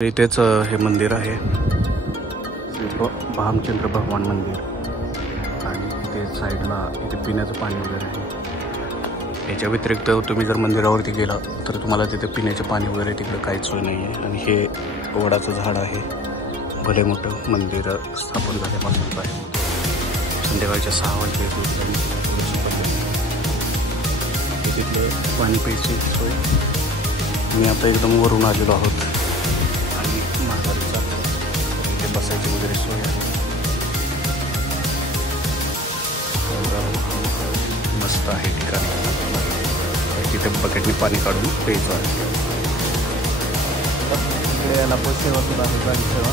इथेच हे मंदिर आहे, भामचंद्र भगवान मंदिर, आणि इथे साईडला इथे पिण्याचं पाणी वगैरे आहे. याच्या व्यतिरिक्त तुम्ही जर मंदिरावरती गेला तर तुम्हाला तिथे पिण्याचे पाणी वगैरे तिकडे काहीच सोय नाही आहे. आणि हे वडाचं झाड आहे, भले मोठं मंदिर स्थापन झाल्यापासून आहे. संध्याकाळच्या 6 वाजले तिथले पाणी प्यायची सोय. मी आता एकदम वरून आलेलो आहोत आणि माघारी चाललो. इथे बसायची वगैरे सोय आहे, मस्त आहे ठिकाण. तिथे बकेटने पाणी काढून प्यायचं आहे. याला बस सेवा सुद्धा आहे, गाडी सेवा.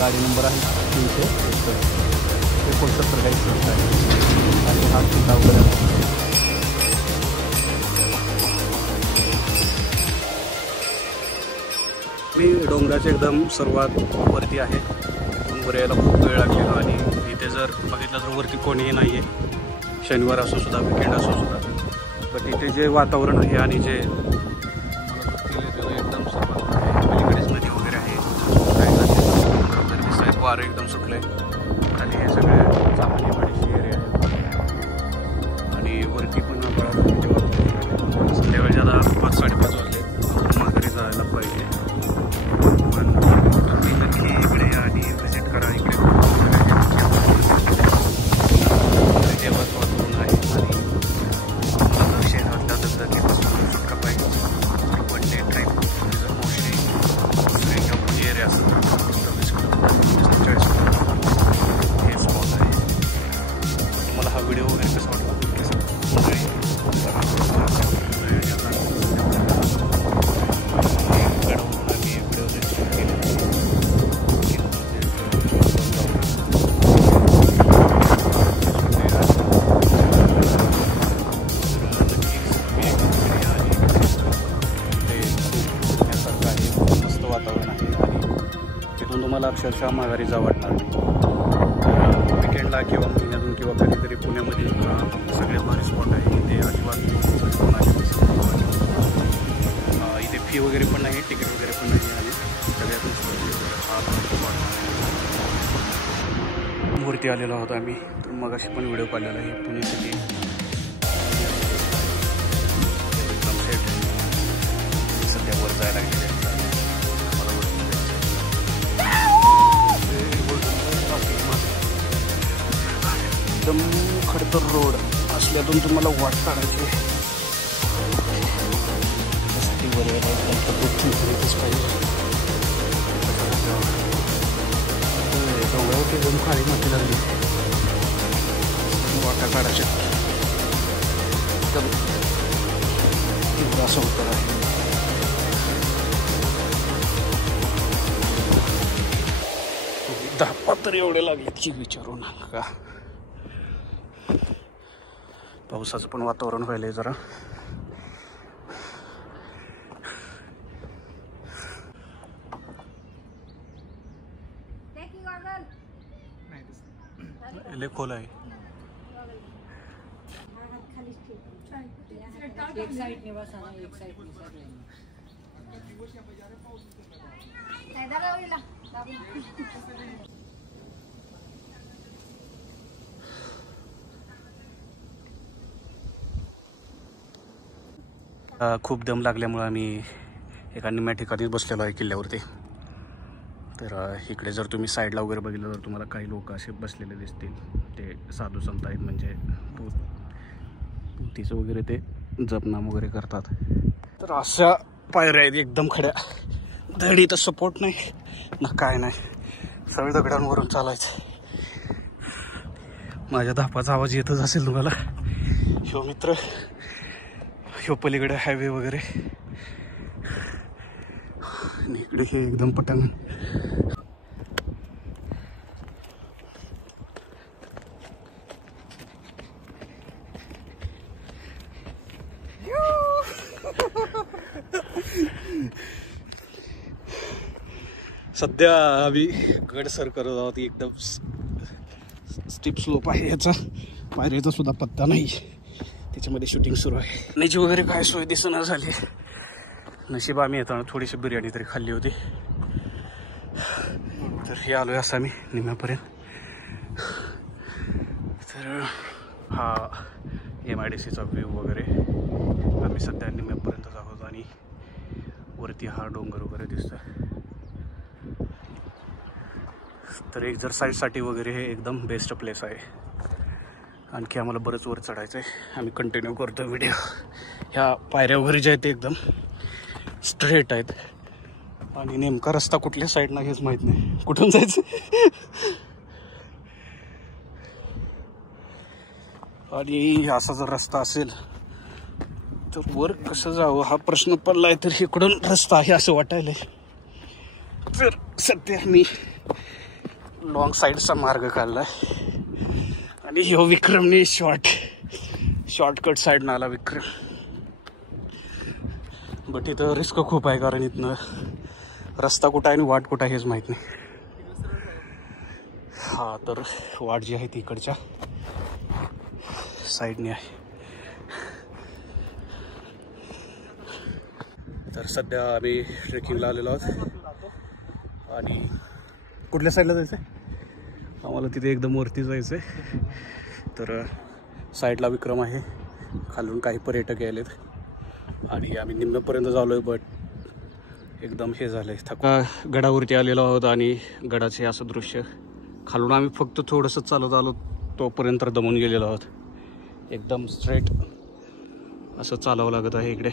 गाडी नंबर आहे 369 गाडी आहे. आणि हा किल्ला वगैरे आहे. मी डोंगराच्या एकदम सर्वात वरती आहे. वर यायला खूप वेळ लागलेला आणि इथे जर बघितलं तर वरती कोणीही नाही आहे. शनिवार असो सुद्धा, विकेंड असो सुद्धा, बट इथे जे वातावरण आहे आणि जे एकदम सर्वात पलीकडेच नदी वगैरे आहे, वगैरे दिसत, वारं एकदम सुटलं आहे. आणि हे सगळे चांगली बडीची एरिया आहे. आणि वरती पण संध्याकाळी आता 5-5:30 वाजले, माघारी जायला पाहिजे. पण तुम्ही नक्की इकडे या आणि व्हिजिट करा. इकडे देवाचं वातावरण आहे आणि शहरातल्या दगदगीपासून सुटका पाहिजे. वन डे ट्रिप जर मोस्टली एरिया असेल तर 40 किलोमीटर हे स्पॉट आहे. तुम्हाला हा व्हिडिओ वगैरे कसा वाटला? तुम्हाला अक्षरशः माघारी जा वाटणार नाही. विकेंडला किंवा महिन्यातून किंवा कधीतरी पुण्यामध्ये सगळ्यात भारी स्पॉट आहे. इथे अजिबात इथे फी वगैरे पण नाही, तिकीट वगैरे पण नाही. आणि सगळ्यातून वरती आलेलो आहोत आम्ही. तर मग अशी पण व्हिडिओ काढलेला आहे. पुणे सिटी एकदम सेट सध्या वर जायला लागलेले आहे. एकदम खडतर रोड असल्यातून तुम्हाला वाट काढायची वस्तीवर यायलाच पाहिजे. डोंगरावरती एकदम काळी माती लागली, वाटा काढायच्या एकदम तीव्र असं उत्तर आहे. धापा तर एवढे लागले की विचारू नका. पावसाचं पण वातावरण व्हायलंय जरा. लय खोल आहे. एक साइड ने बस आना, एक साइड खूप दम लागल्यामुळं आम्ही एका निम्या ठिकाणीच बसलेलो आहे किल्ल्यावरती. तर इकडे जर तुम्ही साईडला वगैरे बघितलं तर तुम्हाला काही लोक असे बसलेले दिसतील. ते साधू संत आहेत, म्हणजे पोथीचं वगैरे ते जपनाम वगैरे करतात. तर अशा पायऱ्या आहेत एकदम खड्या, धडी तर सपोर्ट नाही ना काय नाही, सगळं दगडांवरून चालायचं. माझ्या धापाचा आवाज येतच असेल तुम्हाला. ह्यो मित्र, ह्यो पलीकडे हायवे वगैरे, आणि इकडे हे एकदम पटांगण. सध्या आम्ही गड सर करत आहोत. एकदम स्टीप स्लोप आहे याचा, पायरीचा सुद्धा पत्ता नाही. त्याच्यामध्ये शूटिंग सुरू आहे. पाण्याची वगैरे काय सोय दिसणार झाली. नशीब आम्ही येताना थोडीशी बिर्याणी तरी खाल्ली होती. तर हे आलो आहे असं आम्ही निम्म्यापर्यंत. तर हा MIDCचा व्ह्यू वगैरे. आम्ही सध्या निम्म्यापर्यंतच आहोत आणि वरती हा डोंगर वगैरे दिसतोय. तर एक्झरसाईजसाठी वगैरे हे एकदम बेस्ट प्लेस आहे. आणखी आम्हाला बरंच वर चढायचं आहे. आम्ही कंटिन्यू करतो व्हिडिओ. ह्या पायऱ्या वगैरे ज्या आहेत ते एकदम स्ट्रेट आहेत आणि नेमका रस्ता कुठल्या साईडनं हेच माहीत नाही. कुठून जायचं आणि असा जर रस्ता असेल तर वर कसं जावं हा प्रश्न पडलाय. तर इकडून रस्ता आहे असं वाटायलंय. तर सध्या मी लॉंग साईडचा मार्ग काढलाय आणि ह्यो विक्रमने शॉर्टकट साईडनं आला विक्रम. बट इथं रिस्क खूप आहे कारण इथनं रस्ता कुठं आहे आणि वाट कुठं आहे हेच माहीत नाही. हा तर वाट जी आहे ती इकडच्या साईडने आहे. तर सध्या आम्ही ट्रेकिंगला आलेलो आहोत आणि कुठल्या साईडला जायचं आहे आम्हाला तिथे एकदम वरती जायचं आहे. तर साईडला विक्रम आहे, खालून काही पर्यटक यायलेत आणि आम्ही निम्म्यापर्यंत झालो आहे. बट एकदम हे झालं आहे थका. गडावरती आलेलो आहोत आणि गडाचे असं दृश्य. खालून आम्ही फक्त थोडंसं चालत आलो तोपर्यंत दमून गेलेलो आहोत. एकदम स्ट्रेट असं चालावं लागत आहे इकडे.